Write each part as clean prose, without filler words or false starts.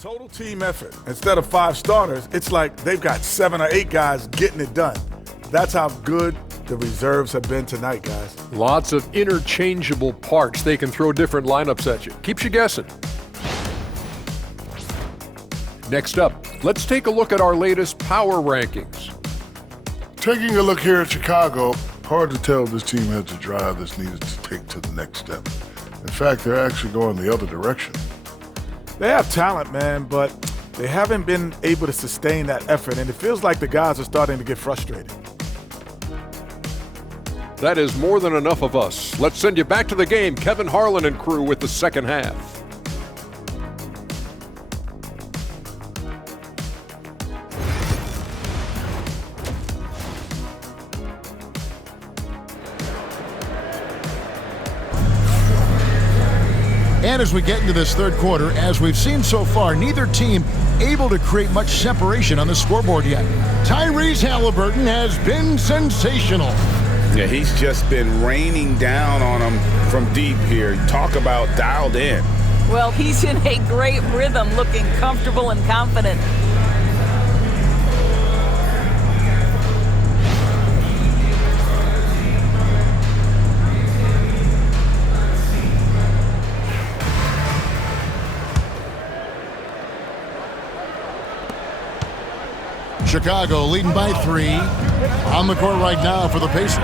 Total team effort. Instead of 5 starters, it's like they've got 7 or 8 guys getting it done. That's how good the reserves have been tonight, guys. Lots of interchangeable parts. They can throw different lineups at you. Keeps you guessing. Next up, let's take a look at our latest power rankings. Taking a look here at Chicago, hard to tell if this team has the drive that's needed to take to the next step. In fact, they're actually going the other direction. They have talent, man, but they haven't been able to sustain that effort, and it feels like the guys are starting to get frustrated. That is more than enough of us. Let's send you back to the game. Kevin Harlan and crew with the second half. And as we get into this third quarter, as we've seen so far, neither team able to create much separation on the scoreboard yet. Tyrese Haliburton has been sensational. Yeah, he's just been raining down on them from deep here. Talk about dialed in. Well, he's in a great rhythm, looking comfortable and confident. Chicago leading by 3. On the court right now for the Pacers.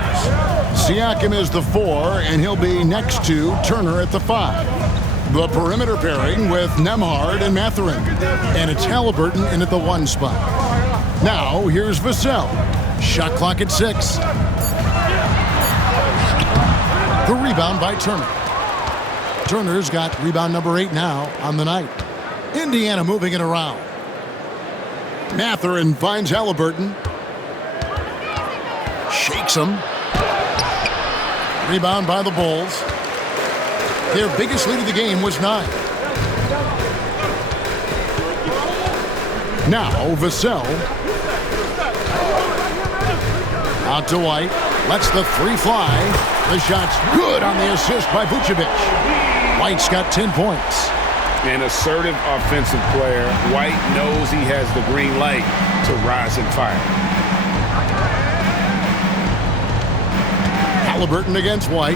Siakam is the 4, and he'll be next to Turner at the 5. The perimeter pairing with Nembhard and Mathurin. And it's Haliburton in at the 1 spot. Now, here's Vassell. Shot clock at 6. The rebound by Turner. Turner's got rebound number 8 now on the night. Indiana moving it around. Mathurin finds Haliburton. Shakes him. Rebound by the Bulls. Their biggest lead of the game was 9. Now Vassell. Out to White. Lets the 3 fly. The shot's good on the assist by Vucevic. White's got 10 points. An assertive offensive player. White knows he has the green light to rise and fire. Haliburton against White.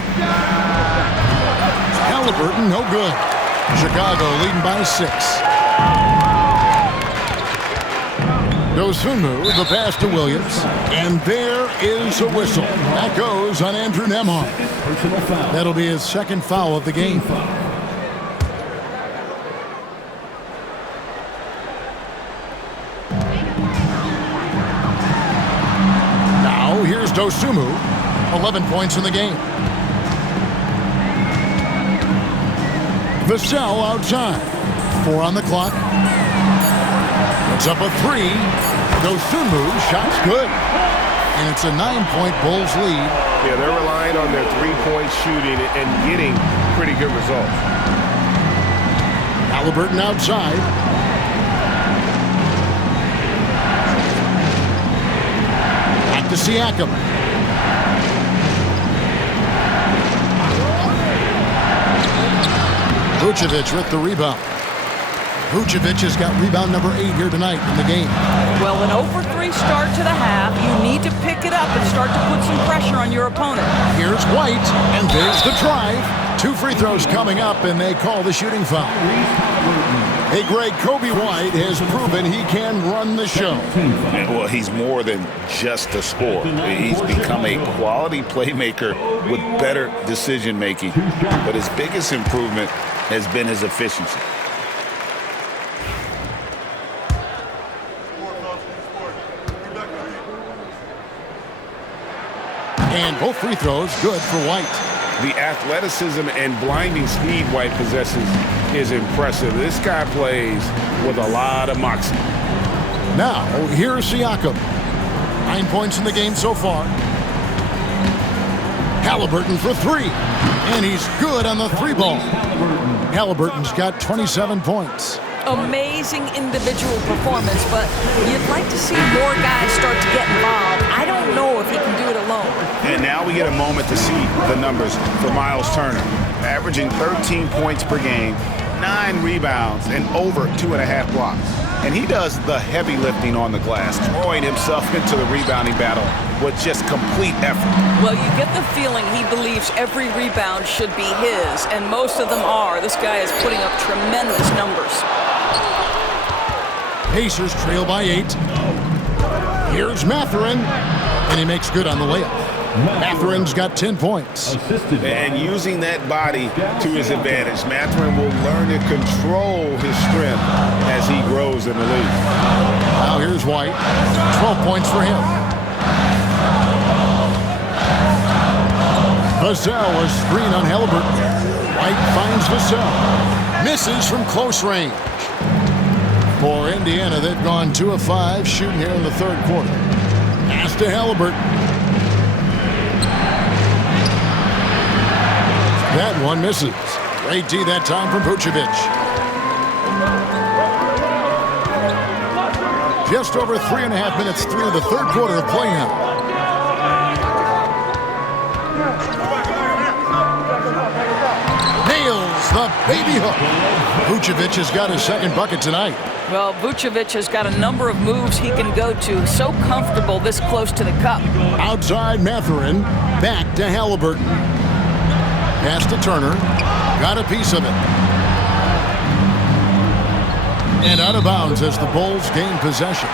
Haliburton, no good. Chicago leading by 6. Dosunmu, the pass to Williams. And there is a whistle. That goes on Andrew Nembhard. That'll be his second foul of the game. Now, here's Dosunmu. 11 points in the game. Vassell outside. 4 on the clock. It's up a 3. Dosunmu, shot's good. And it's a 9-point Bulls lead. Yeah, they're relying on their 3-point shooting and getting pretty good results. Haliburton outside. Back to Siakam. Vucevic with the rebound. Vucevic has got rebound number 8 here tonight in the game. Well, an 0 for 3 start to the half. You need to pick it up and start to put some pressure on your opponent. Here's White, and there's the drive. 2 free throws coming up, and they call the shooting foul. Hey, Greg, Kobe White has proven he can run the show. Well, he's more than just a scorer. He's become a quality playmaker with better decision-making. But his biggest improvement has been his efficiency. And both free throws good for White. The athleticism and blinding speed White possesses is impressive. This guy plays with a lot of moxie. Now, here's Siakam. 9 points in the game so far. Haliburton for 3. And he's good on the 3 ball. Haliburton's got 27 points. Amazing individual performance, but you'd like to see more guys start to get involved. I don't know if he can do it alone. And now we get a moment to see the numbers for Miles Turner. Averaging 13 points per game, 9 rebounds and over 2.5 blocks. And he does the heavy lifting on the glass, throwing himself into the rebounding battle with just complete effort. Well, you get the feeling he believes every rebound should be his, and most of them are. This guy is putting up tremendous numbers. Pacers trail by 8. Here's Mathurin, and he makes good on the layup. Mathurin's got 10 points. And using that body to his advantage, Mathurin will learn to control his strength as he grows in the league. Now here's White. 12 points for him. Vassell, a screen on Halliburton. White finds Vassell. Misses from close range. For Indiana, they've gone 2 of 5 shooting here in the third quarter. Pass to Halliburton. That one misses. Great D that time from Vucevic. Just over 3.5 minutes through the third quarter of play now. Nails the baby hook. Vucevic has got his second bucket tonight. Well, Vucevic has got a number of moves he can go to. So comfortable this close to the cup. Outside Mathurin. Back to Halliburton. Pass to Turner. Got a piece of it. And out of bounds as the Bulls gain possession.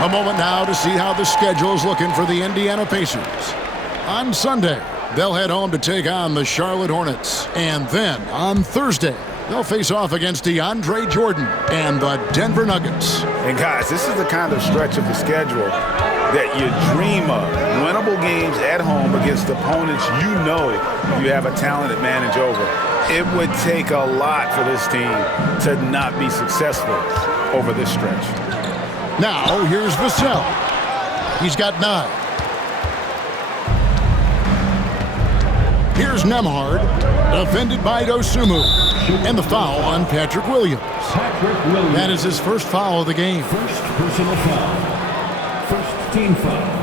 A moment now to see how the schedule is looking for the Indiana Pacers. On Sunday, they'll head home to take on the Charlotte Hornets. And then on Thursday, they'll face off against DeAndre Jordan and the Denver Nuggets. And guys, this is the kind of stretch of the schedule that you dream of. Winnable games at home against opponents you know you have a talented advantage over. It would take a lot for this team to not be successful over this stretch. Now, here's Vassell. He's got 9. Here's Nembhard, defended by Dosunmu. And the foul on Patrick Williams. That is his first foul of the game. First personal foul. First team foul.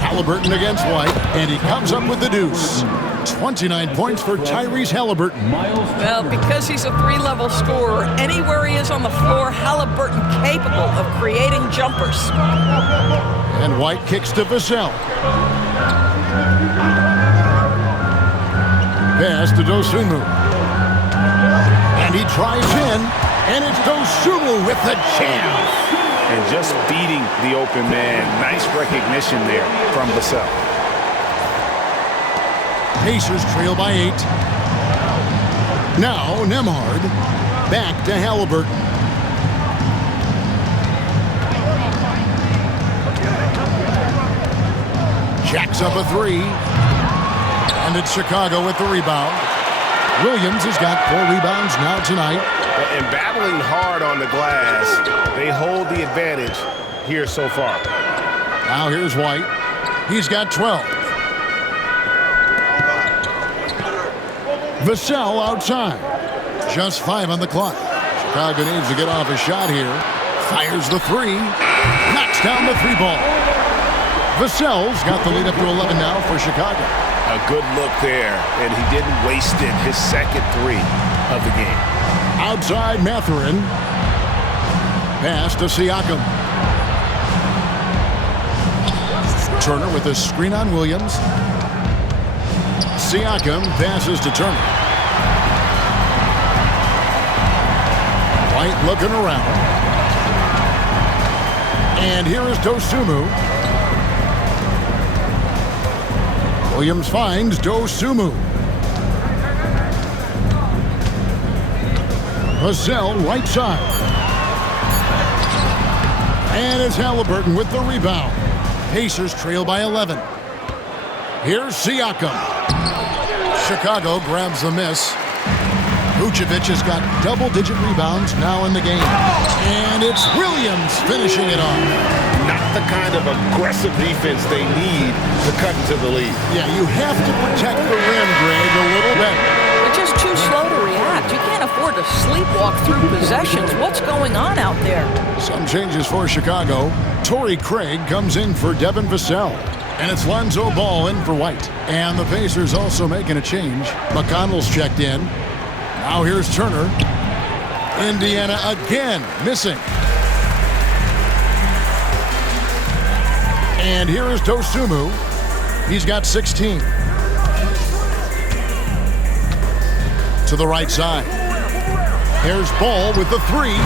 Halliburton against White, and he comes up with the deuce. 29 points for Tyrese Halliburton. Well, because he's a 3-level scorer, anywhere he is on the floor, Halliburton capable of creating jumpers. And White kicks to Vassell. Pass to Dosunmu. And he drives in, and it's Dosunmu with the jam. And just beating the open man. Nice recognition there from Vassell. Pacers trail by 8. Now Nembhard. Back to Halliburton. Jacks up a 3. And it's Chicago with the rebound. Williams has got 4 rebounds now tonight. And battling hard on the glass, they hold the advantage here so far. Now here's White. He's got 12. Vassell outside. Just 5 on the clock. Chicago needs to get off a shot here. Fires the 3. Knocks down the 3 ball. Vassell's got the lead up to 11 now for Chicago. A good look there, and he didn't waste it. His second 3 of the game. Outside Mathurin. Pass to Siakam. Turner with a screen on Williams. Siakam passes to Turner. White looking around. And here is Dosunmu. Williams finds Dosunmu. Vassell right side. And it's Halliburton with the rebound. Pacers trail by 11. Here's Siakam. Chicago grabs the miss. Vucevic has got double-digit rebounds now in the game. And it's Williams finishing it off. Not the kind of aggressive defense they need to cut into the lead. Yeah, you have to protect the rim, Greg, a little bit. They're just too slow to react. You can't afford to sleepwalk through possessions. What's going on out there? Some changes for Chicago. Torrey Craig comes in for Devin Vassell. And it's Lonzo Ball in for White. And the Pacers also making a change. McConnell's checked in. Now here's Turner. Indiana again missing. And here is Dosunmu. He's got 16. To the right side. Here's Ball with the three.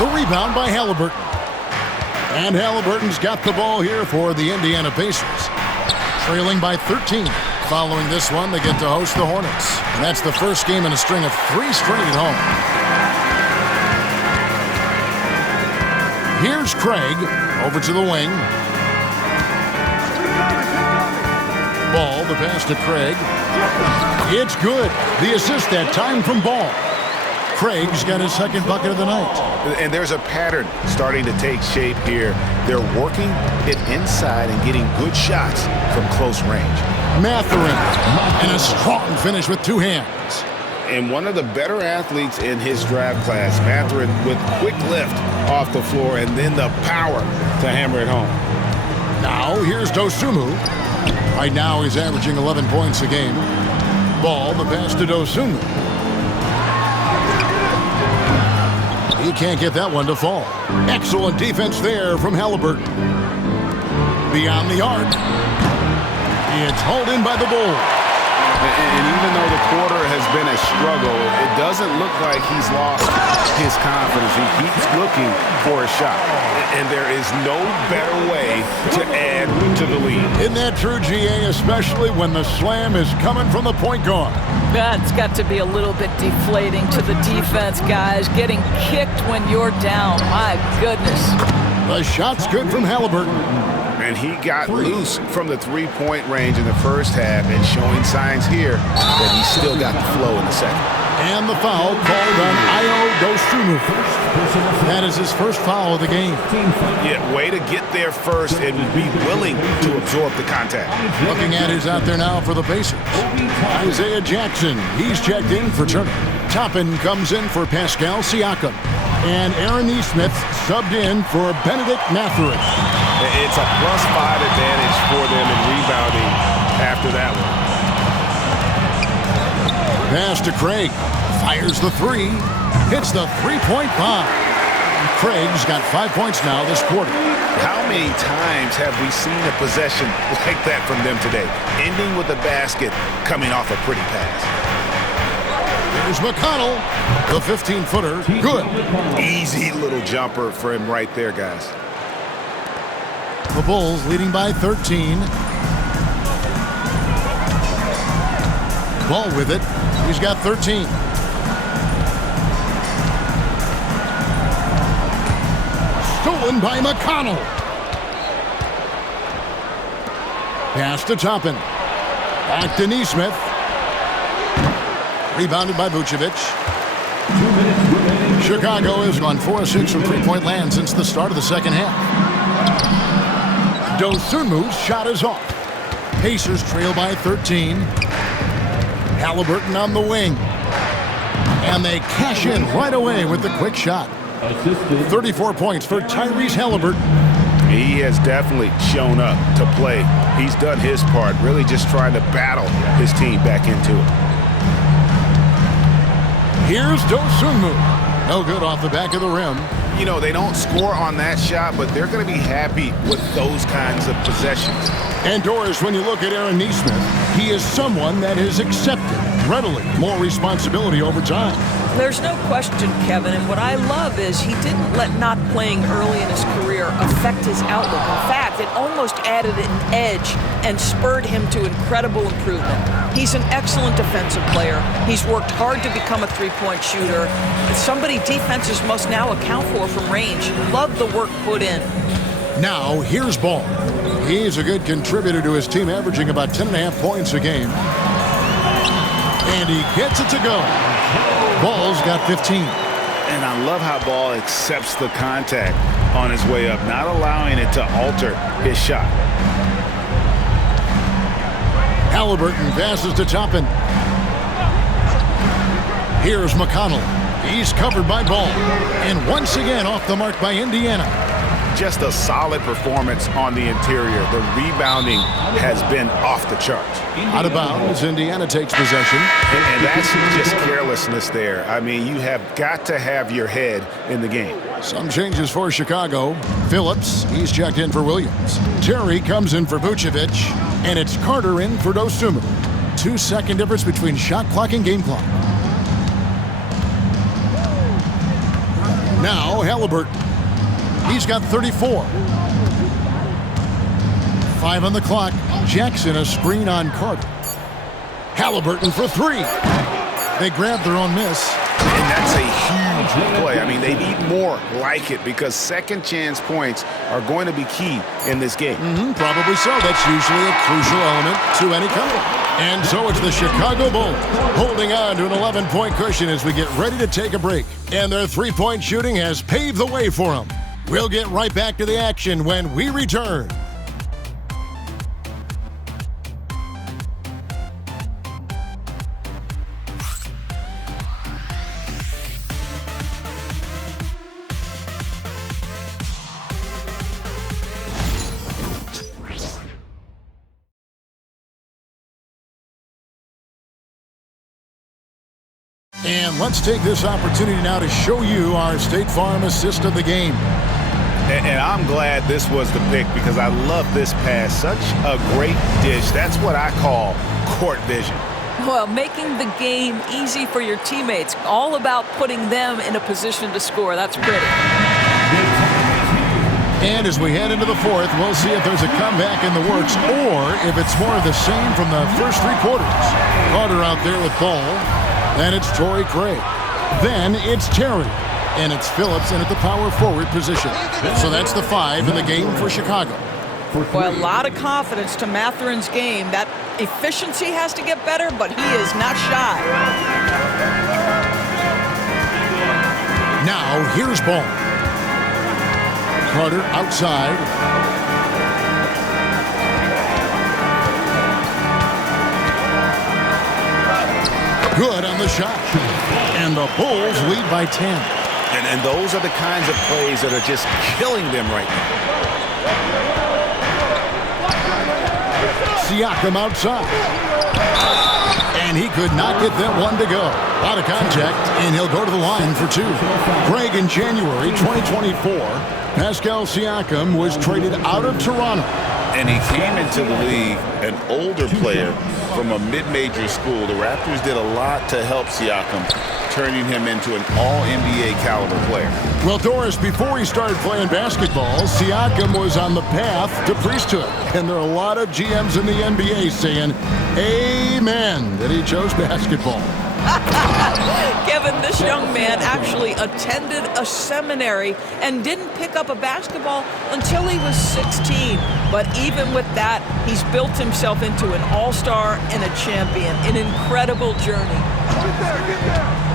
The rebound by Halliburton. And Halliburton's got the ball here for the Indiana Pacers. Trailing by 13. Following this one, they get to host the Hornets. And that's the first game in a string of 3 straight at home. Here's Craig. Over to the wing. Ball, the pass to Craig. It's good. The assist that time from Ball. Craig's got his second bucket of the night. And there's a pattern starting to take shape here. They're working it inside and getting good shots from close range. Mathurin, and a strong finish with 2 hands. And one of the better athletes in his draft class, Mathurin, with quick lift off the floor and then the power to hammer it home. Now here's Dosunmu. Right now he's averaging 11 points a game. Ball, the pass to Dosunmu. He can't get that one to fall. Excellent defense there from Halliburton. Beyond the arc. It's hauled in by the Bulls. And even though the quarter has been a struggle, it doesn't look like he's lost his confidence. He keeps looking for a shot. And there is no better way to add to the lead. Isn't that true, GA, especially when the slam is coming from the point guard? That's got to be a little bit deflating to the defense, guys. Getting kicked when you're down. My goodness. The shot's good from Halliburton. And he got loose from the three-point range in the first half and showing signs here that he's still got the flow in the second. And the foul called on Ayo Dosunmu. That is his first foul of the game. Yeah, way to get there first and be willing to absorb the contact. Looking at who's out there now for the Pacers. Isaiah Jackson, he's checked in for Turner. Toppin comes in for Pascal Siakam. And Aaron Nesmith subbed in for Benedict Mathurin. It's a +5 advantage for them in rebounding after that one. Pass to Craig. Fires the three. Hits the three-point bomb. Craig's got 5 points now this quarter. How many times have we seen a possession like that from them today? Ending with a basket, coming off a pretty pass. There's McConnell. The 15-footer. Good. Easy little jumper for him right there, guys. The Bulls leading by 13. Ball with it. He's got 13. Stolen by McConnell. Pass to Toppin. Back to Nesmith. Rebounded by Vucevic. Chicago has gone 4-6 from three-point land since the start of the second half. Dosunmu's shot is off. Pacers trail by 13. Halliburton on the wing. And they cash in right away with the quick shot. 34 points for Tyrese Halliburton. He has definitely shown up to play. He's done his part, really just trying to battle his team back into it. Here's Dosunmu. No good off the back of the rim. You know, they don't score on that shot, but they're going to be happy with those kinds of possessions. And Doris, when you look at Aaron Nesmith, he is someone that has accepted readily more responsibility over time. There's no question, Kevin, and what I love is he didn't let not playing early in his career affect his outlook. In fact, it almost added an edge and spurred him to incredible improvement. He's an excellent defensive player. He's worked hard to become a three-point shooter. It's somebody defenses must now account for from range. Love the work put in. Now, here's Ball. He's a good contributor to his team, averaging about 10.5 points a game. And he gets it to go. Ball's got 15. And I love how Ball accepts the contact on his way up, not allowing it to alter his shot. Halliburton passes to Toppin. Here's McConnell. He's covered by Ball. And once again off the mark by Indiana. Just a solid performance on the interior. The rebounding has been off the charts. Out of bounds, Indiana takes possession. And that's just carelessness there. I mean, you have got to have your head in the game. Some changes for Chicago. Phillips, he's checked in for Williams. Terry comes in for Vucevic. And it's Carter in for Dosunmu. 2-second difference between shot clock and game clock. Now Halliburton. He's got 34. 5 on the clock. Jackson a screen on Carter. Halliburton for 3. They grab their own miss. And that's a huge play. I mean, they need more like it because second chance points are going to be key in this game. Probably so. That's usually a crucial element to any comeback. And so it's the Chicago Bulls holding on to an 11-point cushion as we get ready to take a break. And their three-point shooting has paved the way for them. We'll get right back to the action when we return. And let's take this opportunity now to show you our State Farm assist of the game. And I'm glad this was the pick because I love this pass. Such a great dish. That's what I call court vision. Well, making the game easy for your teammates. All about putting them in a position to score. That's pretty. And as we head into the fourth, we'll see if there's a comeback in the works or if it's more of the same from the first 3 quarters. Carter out there with Ball. Then it's Torrey Craig. Then it's Terry. And it's Phillips in at the power forward position. So that's the 5 in the game for Chicago. Well, a lot of confidence to Mathurin's game. That efficiency has to get better, but he is not shy. Now, here's Ball. Carter outside. Good on the shot. And the Bulls lead by 10. And those are the kinds of plays that are just killing them right now. Siakam outside. And he could not get that one to go. Out of contact, and he'll go to the line for 2. Craig, in January 2024, Pascal Siakam was traded out of Toronto. And he came into the league an older player from a mid-major school. The Raptors did a lot to help Siakam, turning him into an all-NBA caliber player. Well, Doris, before he started playing basketball, Siakam was on the path to priesthood. And there are a lot of GMs in the NBA saying, amen, that he chose basketball. Kevin, this young man actually attended a seminary and didn't pick up a basketball until he was 16. But even with that, he's built himself into an all-star and a champion. An incredible journey.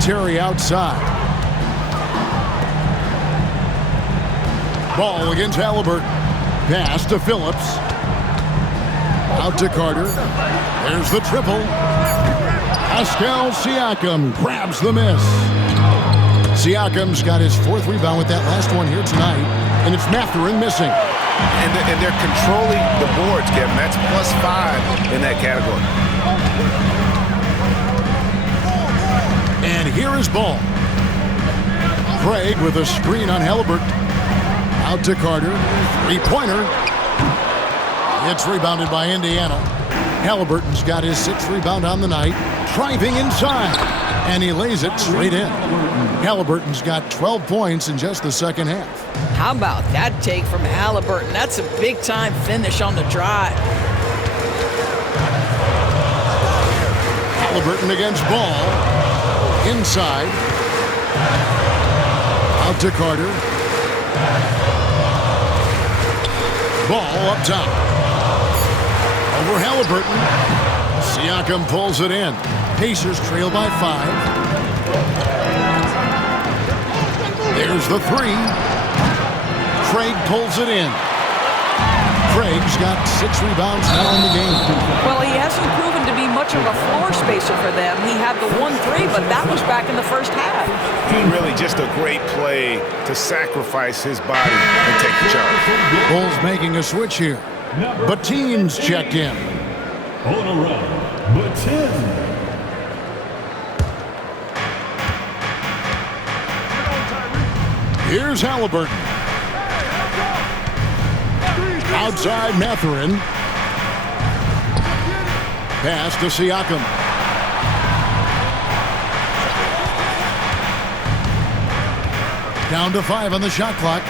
Terry outside. Ball against Halliburton. Pass to Phillips. Out to Carter. There's the triple. Pascal Siakam grabs the miss. Siakam's got his 4th rebound with that last one here tonight, and it's Mathurin missing. And they're controlling the boards, Kevin. That's +5 in that category. And here is Ball. Craig with a screen on Halliburton. Out to Carter. 3-pointer. It's rebounded by Indiana. Halliburton's got his 6th rebound on the night. Driving inside. And he lays it straight in. Halliburton's got 12 points in just the second half. How about that take from Halliburton? That's a big-time finish on the drive. Halliburton against Ball. Inside. Out to Carter. Ball up top. Over Halliburton. Siakam pulls it in. Pacers trail by 5. There's the 3. Craig pulls it in. Craig's got 6 rebounds now in the game. Well, he hasn't proven to be much of a floor spacer for them. He had the 1-3, but that was back in the first half. Really just a great play to sacrifice his body and take the charge. Bulls making a switch here. Batin's checked in. On a run, Batin. Here's Halliburton. Outside Mathurin. Pass to Siakam. Down to 5 on the shot clock.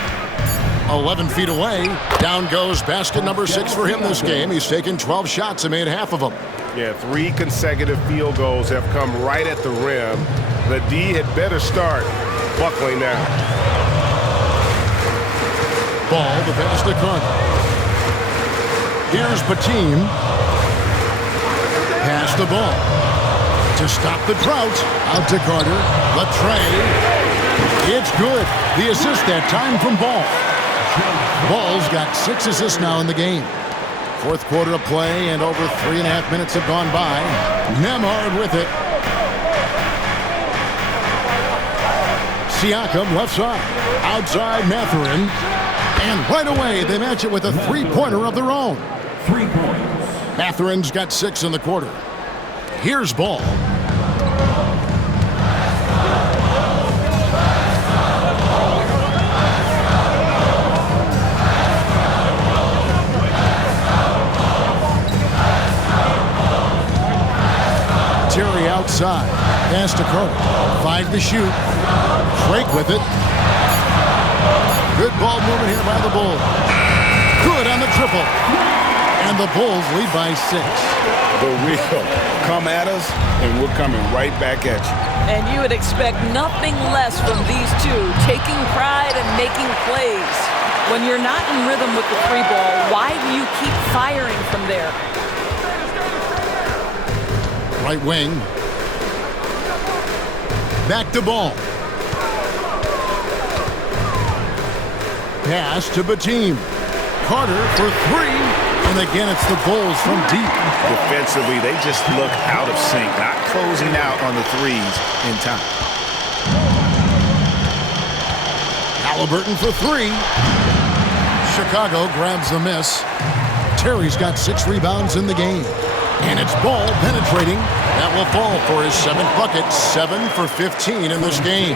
11 feet away. Down goes basket number 6 for him this game. He's taken 12 shots and made half of them. Yeah, 3 consecutive field goals have come right at the rim. The D had better start buckling down. Ball, the pass to Carter. Here's Batin. Pass the ball. To stop the drought. Out to Carter. Latrey. It's good. The assist that time from Ball. Ball's got 6 assists now in the game. Fourth quarter of play and over 3.5 minutes have gone by. Nembhard with it. Siakam left side. Outside Mathurin. And right away they match it with a 3-pointer of their own. 3 points. Mathurin's got 6 in the quarter. Here's Ball. Terry outside. Pass to Carter. 5 to shoot. Drake with it. Good ball movement here by the Bulls. Good on the triple. And the Bulls lead by 6. The real come at us, and we're coming right back at you. And you would expect nothing less from these two, taking pride and making plays. When you're not in rhythm with the 3-ball, why do you keep firing from there? Right wing. Back to Ball. Pass to Batin. Carter for 3. And again, it's the Bulls from deep. Defensively, they just look out of sync, not closing out on the threes in time. Halliburton for 3. Chicago grabs the miss. Terry's got 6 rebounds in the game. And it's Ball penetrating. That will fall for his 7th bucket. 7 for 15 in this game.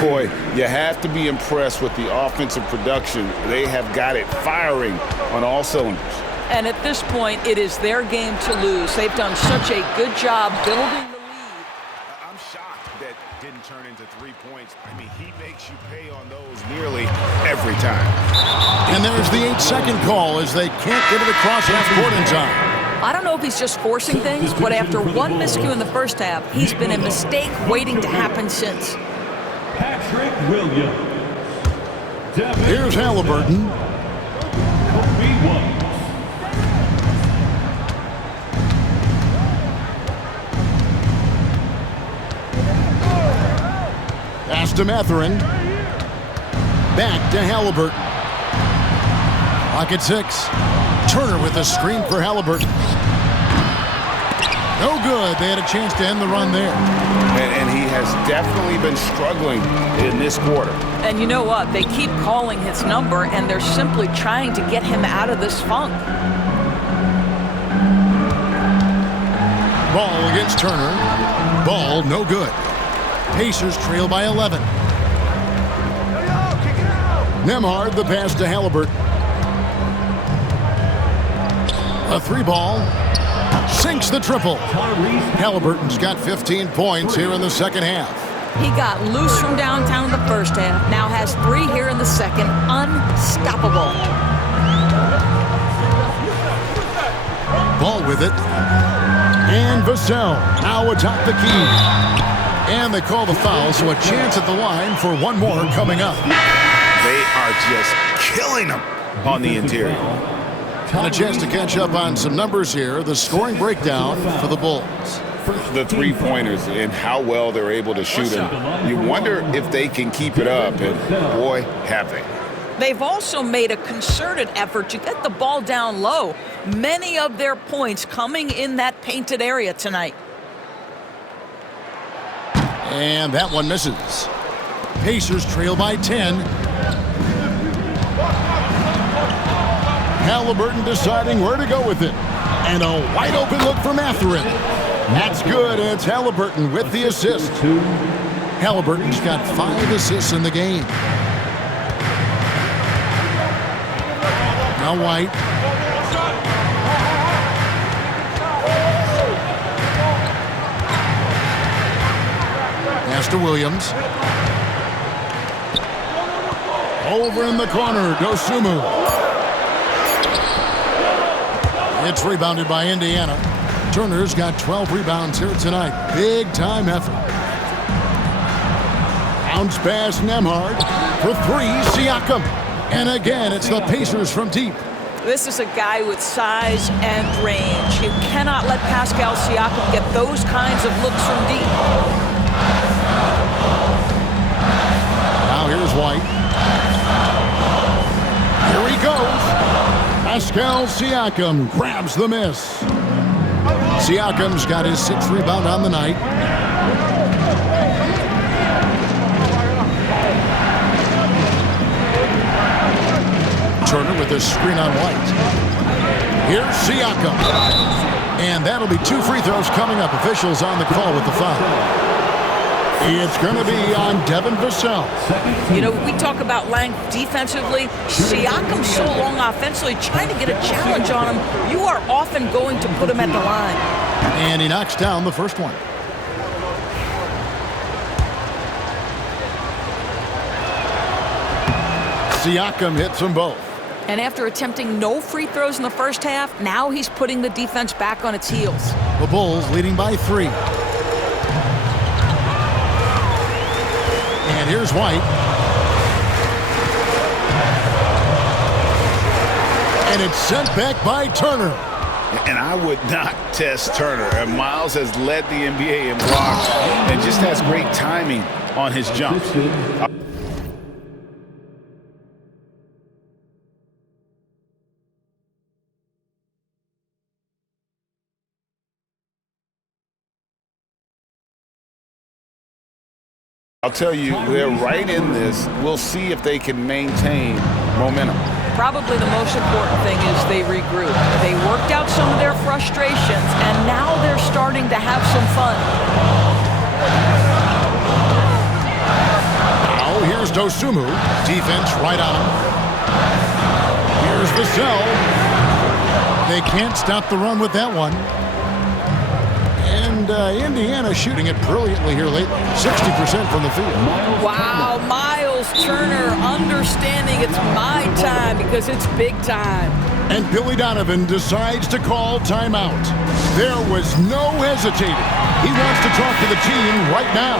Boy, you have to be impressed with the offensive production. They have got it firing on all cylinders. And at this point, it is their game to lose. They've done such a good job building the lead. I'm shocked that didn't turn into 3 points. I mean, he makes you pay on those nearly every time. And there's the 8-second call as they can't get it across half court in time. I don't know if he's just forcing things, but after one miscue in the first half, he's been a mistake waiting to happen since. Patrick Williams. Here's Halliburton. Kobe White. Pass to Mathurin. Back to Halliburton. Pocket 6. Turner with a screen for Halliburton. No good. They had a chance to end the run there. And he has definitely been struggling in this quarter. And you know what? They keep calling his number, and they're simply trying to get him out of this funk. Ball against Turner. Ball no good. Pacers trail by 11. Nembhard the pass to Halliburton. A 3-ball. Sinks the triple. Halliburton's got 15 points here in the second half. He got loose from downtown in the first half. Now has 3 here in the second. Unstoppable. Ball with it. And Vassell now atop the key. And they call the foul, so a chance at the line for one more coming up. They are just killing them on the interior. And a chance to catch up on some numbers here. The scoring breakdown for the Bulls. The 3-pointers and how well they're able to shoot them. You wonder if they can keep it up, and boy, have they. They've also made a concerted effort to get the ball down low. Many of their points coming in that painted area tonight. And that one misses. Pacers trail by 10. Halliburton deciding where to go with it. And a wide open look for Mathurin. That's good. It's Halliburton with the assist. Halliburton's got 5 assists in the game. Now White. Pass to Williams. Over in the corner, Dosunmu. It's rebounded by Indiana. Turner's got 12 rebounds here tonight. Big time effort. Bounce pass Nembhard for 3, Siakam. And again, it's the Pacers from deep. This is a guy with size and range. You cannot let Pascal Siakam get those kinds of looks from deep. Now here's White. Here he goes. Pascal Siakam grabs the miss. Siakam's got his 6th rebound on the night. Turner with a screen on White. Here's Siakam. And that'll be 2 free throws coming up. Officials on the call with the foul. It's going to be on Devin Vassell. You know, we talk about length defensively. Siakam's so long offensively, trying to get a challenge on him. You are often going to put him at the line. And he knocks down the first one. Siakam hits them both. And after attempting no free throws in the first half, now he's putting the defense back on its heels. The Bulls leading by 3. And here's White. And it's sent back by Turner. And I would not test Turner. And Miles has led the NBA in blocks and just has great timing on his jumps. I'll tell you, they're right in this. We'll see if they can maintain momentum. Probably the most important thing is they regroup. They worked out some of their frustrations, and now they're starting to have some fun. Now here's Dosunmu. Defense right on him. Here's Vassell. They can't stop the run with that one. And Indiana shooting it brilliantly here lately. 60% from the field. Wow, Miles Turner understanding it's my time because it's big time. And Billy Donovan decides to call timeout. There was no hesitating. He wants to talk to the team right now.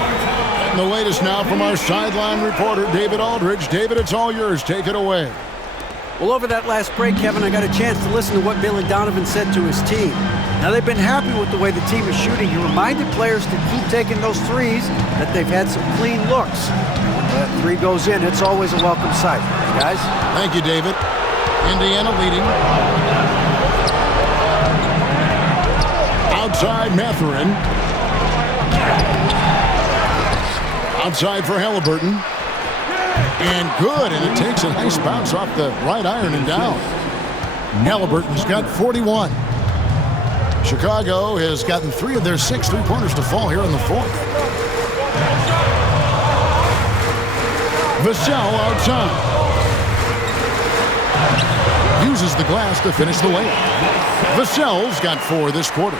And the latest now from our sideline reporter, David Aldridge. David, it's all yours. Take it away. Well, over that last break, Kevin, I got a chance to listen to what Billy Donovan said to his team. Now, they've been happy with the way the team is shooting. He reminded players to keep taking those threes, that they've had some clean looks. When that 3 goes in, it's always a welcome sight. Guys? Thank you, David. Indiana leading. Outside Mathurin. Outside for Halliburton. And good, and it takes a nice bounce off the right iron and down. Halliburton's got 41. Chicago has gotten 3 of their 6 3-pointers to fall here in the 4th. Vassell outside. Uses the glass to finish the layup. Vassell's got 4 this quarter.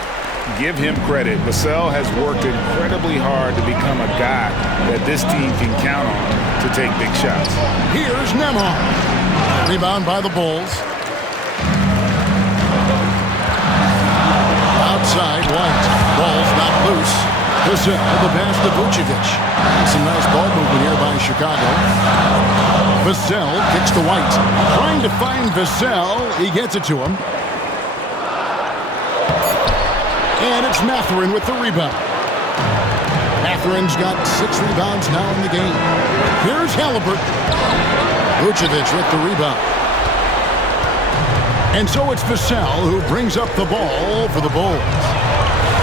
Give him credit. Vassell has worked incredibly hard to become a guy that this team can count on to take big shots. Here's Nembhard. Rebound by the Bulls. Outside, White. Ball's not loose. Vassell, the pass to Vucevic. Some nice ball movement here by Chicago. Vassell kicks to White. Trying to find Vassell. He gets it to him. And it's Mathurin with the rebound. Mathurin's got 6 rebounds now in the game. Here's Halliburton. Vucevic with the rebound. And so it's Vassell who brings up the ball for the Bulls.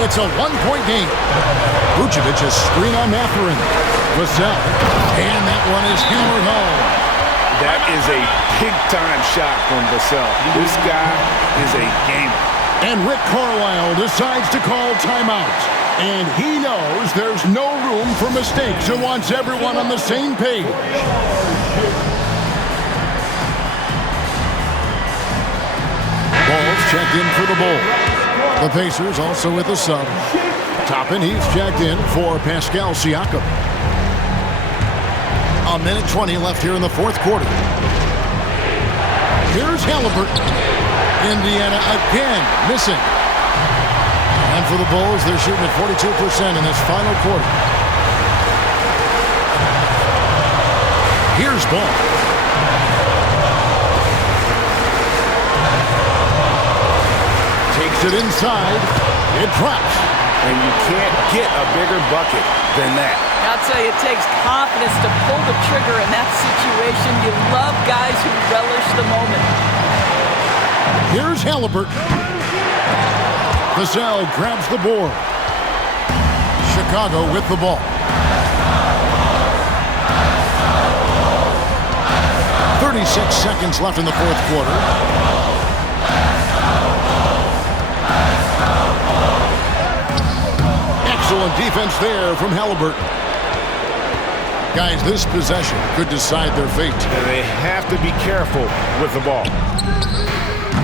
It's a one-point game. Vucevic is screen on Mathurin. Vassell, and that one is hammered home. That is a big-time shot from Vassell. This guy is a gamer. And Rick Carlisle decides to call timeout. And he knows there's no room for mistakes and wants everyone on the same page. Ball's checked in for the Bulls. The Pacers also with a sub. Toppin, he's checked in for Pascal Siakam. A minute 20 left here in the fourth quarter. Here's Halliburton. Indiana again missing. And for the Bulls, they're shooting at 42% in this final quarter. Here's Ball. Takes it inside. It drops. And you can't get a bigger bucket than that. I'll tell you, it takes confidence to pull the trigger in that situation. You love guys who relish the moment. Here's Halliburton. Vassell grabs the board. Chicago with the ball. .36 seconds left in the fourth quarter. Excellent defense there from Halliburton. Guys, this possession could decide their fate. And they have to be careful with the ball.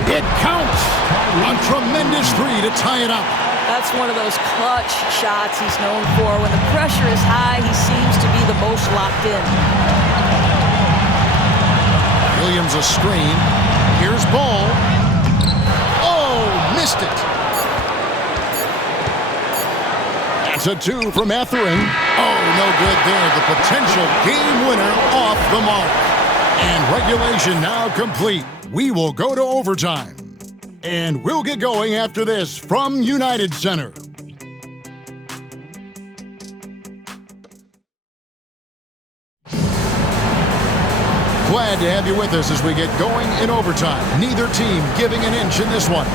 It counts. A tremendous three to tie it up. That's one of those clutch shots he's known for. When the pressure is high, he seems to be the most locked in. Williams a screen. Here's Ball. Oh, missed it. That's a two from Mathurin. Oh, no good there. The potential game winner off the mark. And regulation now complete. We will go to overtime. And we'll get going after this from United Center. Glad to have you with us as we get going in overtime. Neither team giving an inch in this one.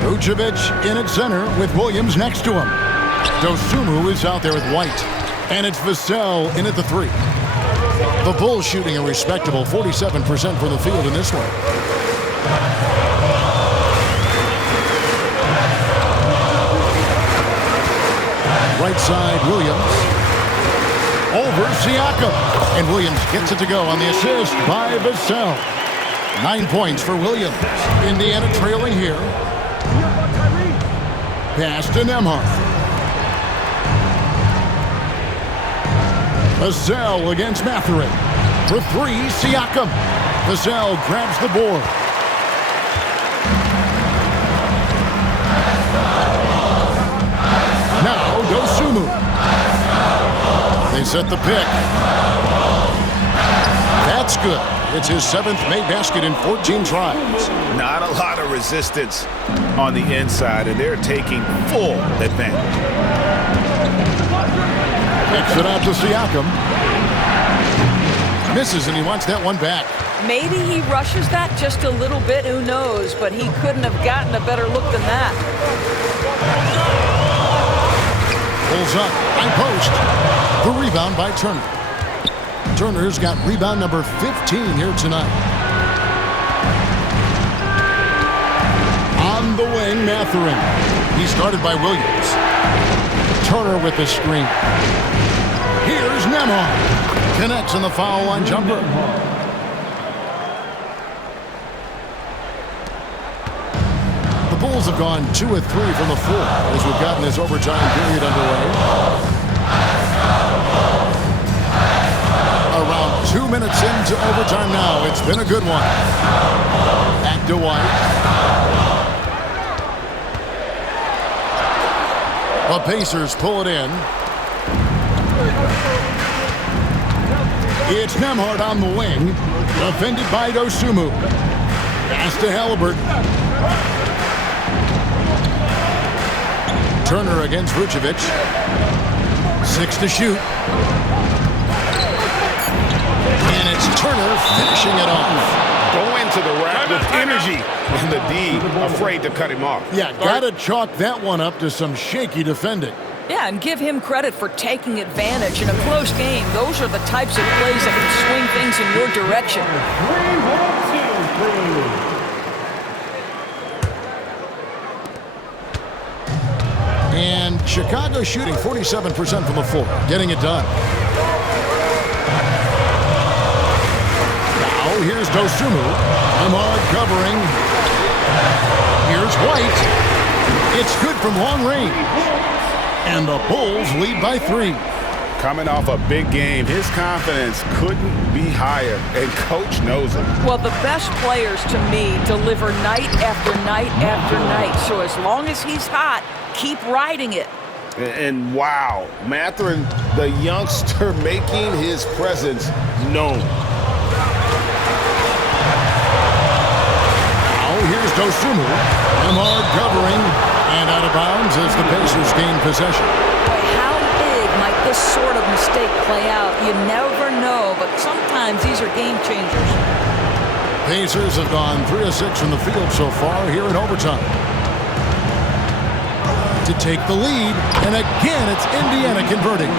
Vucevic in at center with Williams next to him. Dosunmu is out there with White. And it's Vassell in at the three. The Bulls shooting a respectable 47% from the field in this one. Right side, Williams. Over Siakam. And Williams gets it to go on the assist by Vassell. 9 points for Williams. Indiana trailing here. Pass to Nembhard. Vassell against Mathurin. For three, Siakam. Vassell grabs the board. Now Dosunmu. They set the pick. That's good. It's his 7th made basket in 14 tries. Not a lot of resistance on the inside, and they're taking full advantage. Kicks it out to Siakam. Misses, and he wants that one back. Maybe he rushes that just a little bit, who knows, but he couldn't have gotten a better look than that. Pulls up, high post. The rebound by Turner. Turner's got rebound number 15 here tonight. On the wing, Mathurin. He's guarded by Williams. Turner with the screen. Here's Nembhard. Connects on the foul line jumper. The Bulls have gone 2 of 3 from the floor as we've gotten this overtime period underway. Around 2 minutes into overtime now. It's been a good one. Back to White. The Pacers pull it in. It's Nembhard on the wing. Defended by Dosunmu. Pass to Halliburton. Turner against Vucevic. 6 to shoot. And it's Turner finishing it off. Go into the rack with energy, and the D afraid to cut him off. Yeah, got to chalk that one up to some shaky defending. Yeah, and give him credit for taking advantage. In a close game, those are the types of plays that can swing things in your direction. 3-1-2-3. And Chicago shooting 47% from the floor, getting it done. Now here's Dosunmu. Ahmad covering. Here's White. It's good from long range. And the Bulls lead by 3. Coming off a big game, his confidence couldn't be higher, and Coach knows it. Well, the best players, to me, deliver night after night after night. So as long as he's hot, keep riding it. And wow, Mathurin, the youngster, making his presence known. Now here's Dosunmu. Ahmad covering. And out of bounds as the Pacers gain possession. Boy, how big might this sort of mistake play out? You never know, but sometimes these are game changers. Pacers have gone 3 of 6 from the field so far here in overtime. To take the lead, and again it's Indiana converting.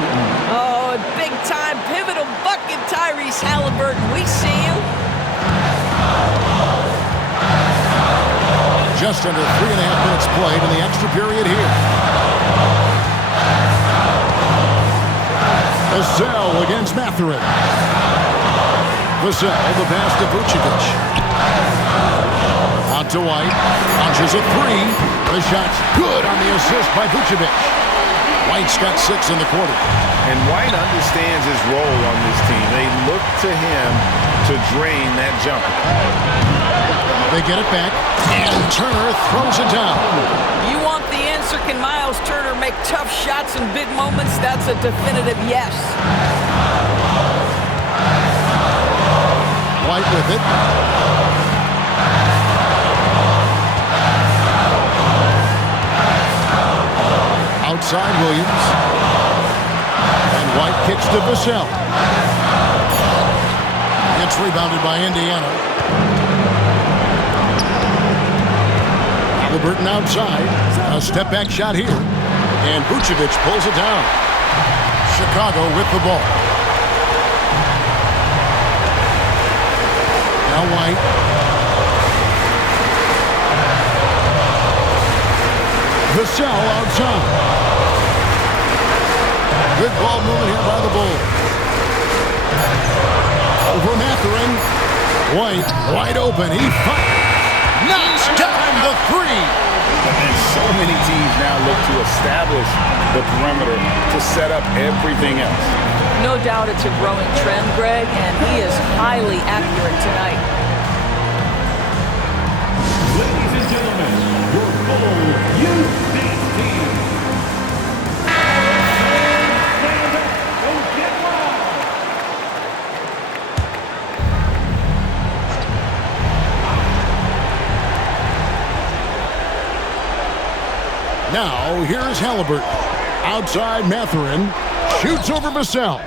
Oh, big-time pivotal bucket, Tyrese Halliburton. We see you. Just under 3.5 minutes played in the extra period here. Vassell against Mathurin. Vassell, the pass to Vucevic. Out to White. Launches a 3. The shot's good on the assist by Vucevic. White's got 6 in the quarter. And White understands his role on this team. They look to him to drain that jumper. They get it back, and Turner throws it down. You want the answer? Can Miles Turner make tough shots in big moments? That's a definitive yes. White with it. Outside Williams. And White kicks to Vassell. It's rebounded by Indiana. Halliburton outside. A step-back shot here. And Vucevic pulls it down. Chicago with the ball. Now White. Vassell outside. Good ball movement here by the Bulls. Over Mathurin. White wide open. He fights. Knocks down the 3. And so many teams now look to establish the perimeter to set up everything else. No doubt it's a growing trend, Greg, and he is highly accurate tonight. Ladies and gentlemen, your Bulls Youth State team. Stand up and get wild. Now, here's Halliburton. Outside Mathurin. Shoots over Vassell.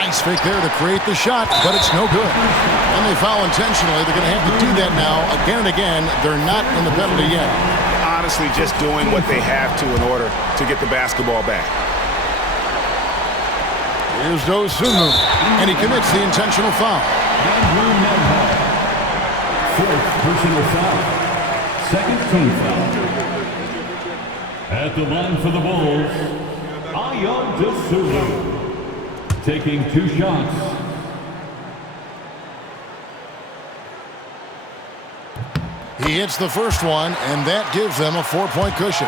Nice fake there to create the shot, but it's no good. And they foul intentionally. They're going to have to do that now again and again. They're not in the penalty yet. Honestly, just doing what they have to in order to get the basketball back. Here's Dosunmu, and he commits the intentional foul. Andrew Nembhard. 4th personal foul. 2nd team foul. At the line for the Bulls, Ayo Dosunmu, taking 2 shots. He hits the first one, and that gives them a 4-point cushion.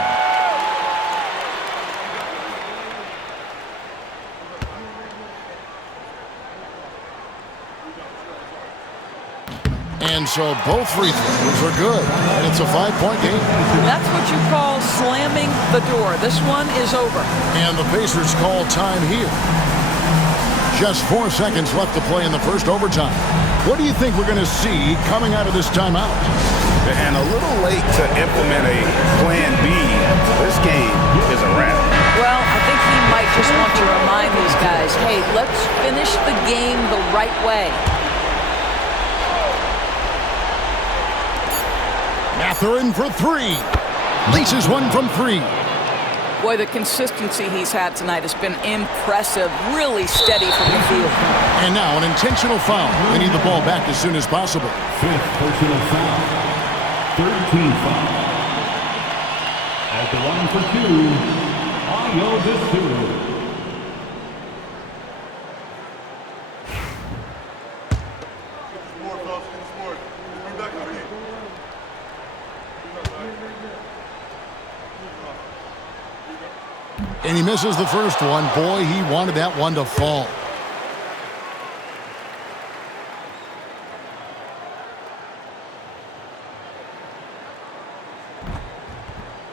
And so both free throws are good, and it's a 5-point game. That's what you call slamming the door. This one is over. And the Pacers call time here. Just 4 seconds left to play in the first overtime. What do you think we're going to see coming out of this timeout? And a little late to implement a plan B. This game is a wrap. Well, I think he might just want to remind these guys, hey, let's finish the game the right way. Mathurin for three. Laces one from three. Boy, the consistency he's had tonight has been impressive. Really steady from the field. And now an intentional foul. They need the ball back as soon as possible. Fifth personal foul. Third team foul. At the line for two, Ayo Distillery. And he misses the first one. Boy, he wanted that one to fall.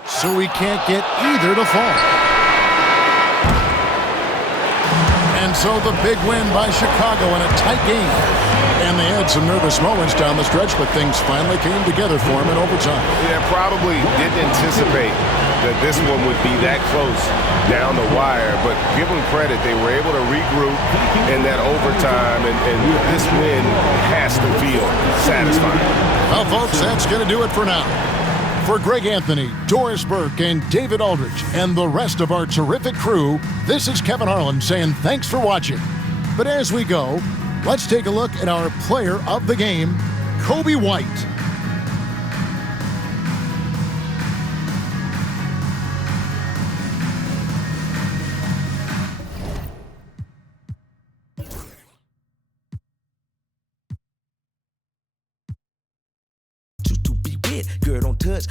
So he can't get either to fall. And so the big win by Chicago in a tight game. And they had some nervous moments down the stretch, but things finally came together for him in overtime. Yeah, probably didn't anticipate that this one would be that close down the wire, but give them credit. They were able to regroup in that overtime, and this win has to feel satisfying. Well, folks, that's going to do it for now. For Greg Anthony, Doris Burke, and David Aldridge, and the rest of our terrific crew, this is Kevin Harlan saying thanks for watching. But as we go, let's take a look at our player of the game, Coby White. Girl, don't touch.